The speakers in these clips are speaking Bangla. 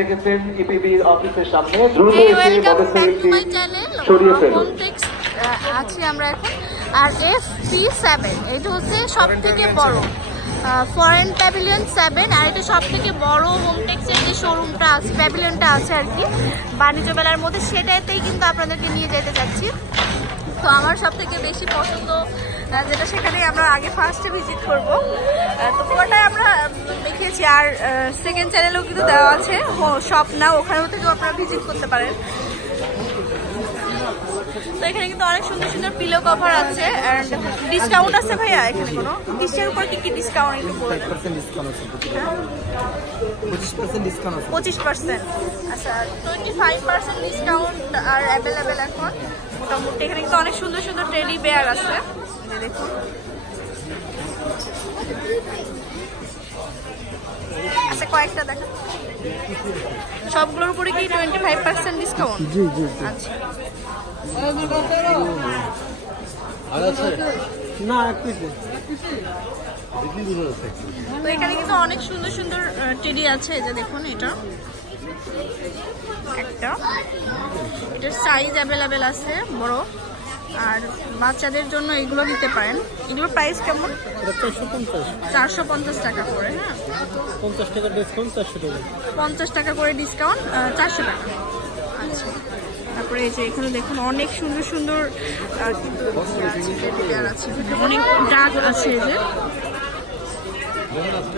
রেখেছেন ইপিবি অফিসের সামনে দ্রুত এসে মোটরসাইকেলটি সরিয়ে ফেলুন। আছি আমরা এখন। আর FP7 এটা হচ্ছে সবথেকে বড় ফরেন প্যাভিলিয়ন 7, আর এটা সবথেকে বড় হোমটেক্সের যে শোরুমটা আছে, প্যাভিলিয়নটা আছে আর কি বাণিজ্য মেলার মধ্যে, সেটাতেই কিন্তু আপনাদেরকে নিয়ে যেতে চাচ্ছি। তো আমার সবথেকে বেশি পছন্দ যেটা, সেখানে আমরা আগে ফার্স্টে ভিজিট করব। তো পুরোটাই আমরা দেখিয়েছি, আর সেকেন্ড চ্যানেলেও কিন্তু দেওয়া আছে শপ না, ওখানেও থেকেও আপনারা ভিজিট করতে পারেন। তো এখানে কিন্তু অনেক সুন্দর সুন্দর পিলো কভার আছে, এন্ড ডিসকাউন্ট আছে ভাইয়া এখানে কোনো টিশার্টের উপর কি ডিসকাউন্ট একটু বলে দেন। 25% ডিসকাউন্ট আছে। 25%, আচ্ছা 25% ডিসকাউন্ট আর অ্যাভেলেবেল এখন মোটামুটি। এখানে কিন্তু অনেক সুন্দর সুন্দর টেডি বেয়ার আছে, দেখুন। আচ্ছা কয়েকটা দেখা, সবগুলোর উপরে কি 25% ডিসকাউন্ট? জি জি আচ্ছা না তো এখানে কিন্তু অনেক সুন্দর সুন্দর টেডি আছে, এই যে দেখুন এটা একটা, এটার সাইজ অ্যাভেলেবেল আছে বড়, আর বাচ্চাদের জন্য এগুলো নিতে পারেন। এগুলোর প্রাইস কেমন? 450 টাকা করে। হ্যাঁ 50 টাকা ডিসকাউন্ট, 400 টাকা, 50 টাকা করে ডিসকাউন্ট, 400 টাকা। আচ্ছা তারপরে এই যে এখানে দেখুন অনেক সুন্দর সুন্দর আছে, অনেক ডাক আছে, এই যে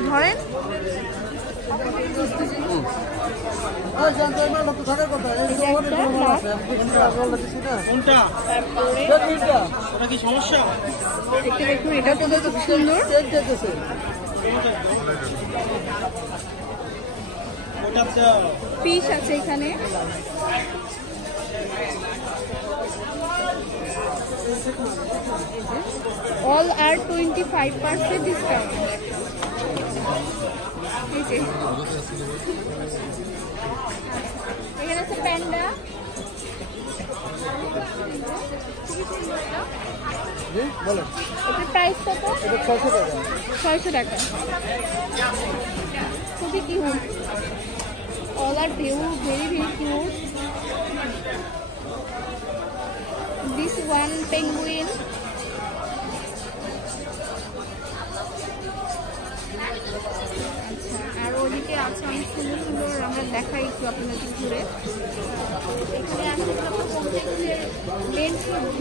ধরেন দেখুন, এটা তো খুব সুন্দর। ফিশ আছে এখানে, অল আর 25% ডিসকাউন্ট। এখানে আছে প্যান্ডা, এটার প্রাইস কত? 600 টাকা। খুবই cute, all are very cute. This one penguin. আর ওদিকে আছে অনেক সুন্দর সুন্দর, আমরা দেখাই একটু আপনাদের ঘুরে। এখানে আসলে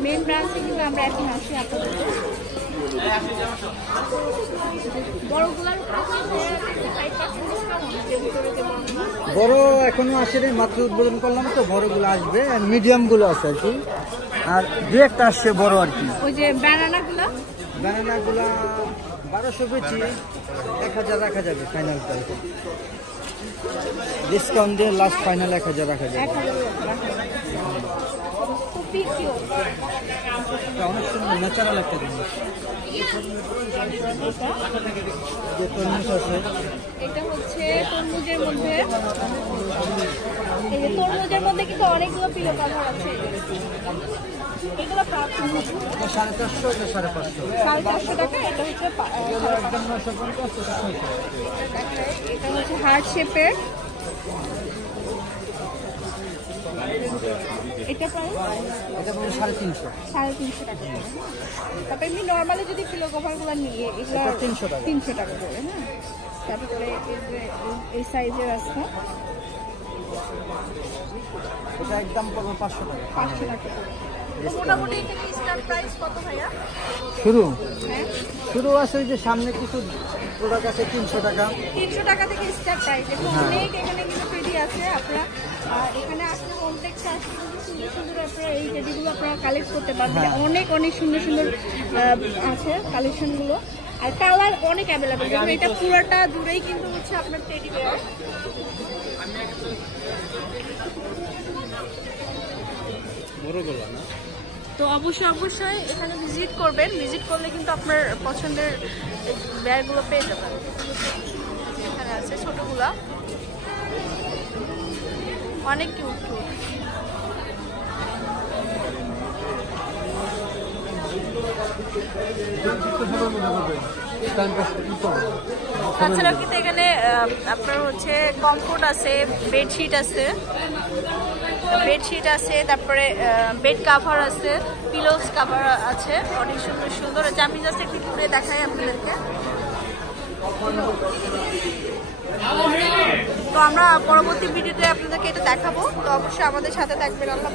মেন ব্রাঞ্চে কিন্তু আমরা এখন আসি আপাতত। বড় এখনো আসেনি, মাত্র উদ্বোধন করলাম তো, বড়গুলো আসবে, আর মিডিয়াম গুলো আছে আর কি, আর দু একটা আসছে বড় আর কি। ওই যে ব্যানানা গুলা 1200 বেচি, 1000 রাখা যাবে ফাইনাল প্রাইস, ডিসকাউন্ট দিয়ে লাস্ট ফাইনাল 1000 রাখা যাবে। অনেক সুন্দর ন্যাচারাল একটা জিনিস। তরমুজ আছে, এটা হচ্ছে তরমুজের মধ্যে, এই যে তরমুজের মধ্যে কিন্তু অনেকগুলো পিলো কভার আছে। এগুলো 450, 550 টাকা। এটা হচ্ছে এটা হচ্ছে হার্ট শেপের, এটা প্রাইস 350 টাকা। তারপরে এমনি নর্মালি যদি পিলো কভারগুলো নিয়ে এগুলো 300 টাকা করে। হ্যাঁ তারপরে এই সাইজের আছে, এটা একদম পড়বে 500 টাকা। 500 টাকা। মোটামুটি এখানে স্টার্ট প্রাইস কত ভাইয়া? শুরু আছে যে সামনে কিছু প্রোডাক্ট আছে 300 টাকা। 300 টাকা থেকে স্টার্ট প্রাইস। অনেক এখানে কিন্তু টেডি আছে, আপনারা এখানে আসলে হোমটেক্সে আসলে সুন্দর সুন্দর আপনারা এই টেডিগুলো আপনারা কালেক্ট করতে পারবেন। অনেক অনেক সুন্দর সুন্দর আছে কালেকশনগুলো, আর কালার অনেক অ্যাভেলেবেল। যেমন এটা পুরোটা জুড়েই কিন্তু হচ্ছে আপনার টেডি বেয়ার। তো অবশ্যই এখানে ভিজিট করবেন, ভিজিট করলে কিন্তু আপনার পছন্দের বেয়ারগুলো পেয়ে যাবেন। এখানে আছে ছোটগুলা, অনেক কিউট কিউট। তাছাড়াও কিন্তু এখানে আপনার হচ্ছে কমফোর্ট আছে, বেডশিট আছে, তারপরে বেড কাভার আছে, পিলোস কাভার আছে, অনেক সুন্দর সুন্দর আছে। আমি জাস্ট একটু ঘুরে দেখাই আপনাদেরকে। তো আমরা পরবর্তী ভিডিওতে আপনাদেরকে এটা দেখাবো, তো অবশ্যই আমাদের সাথে থাকবেন। আল্লাহ।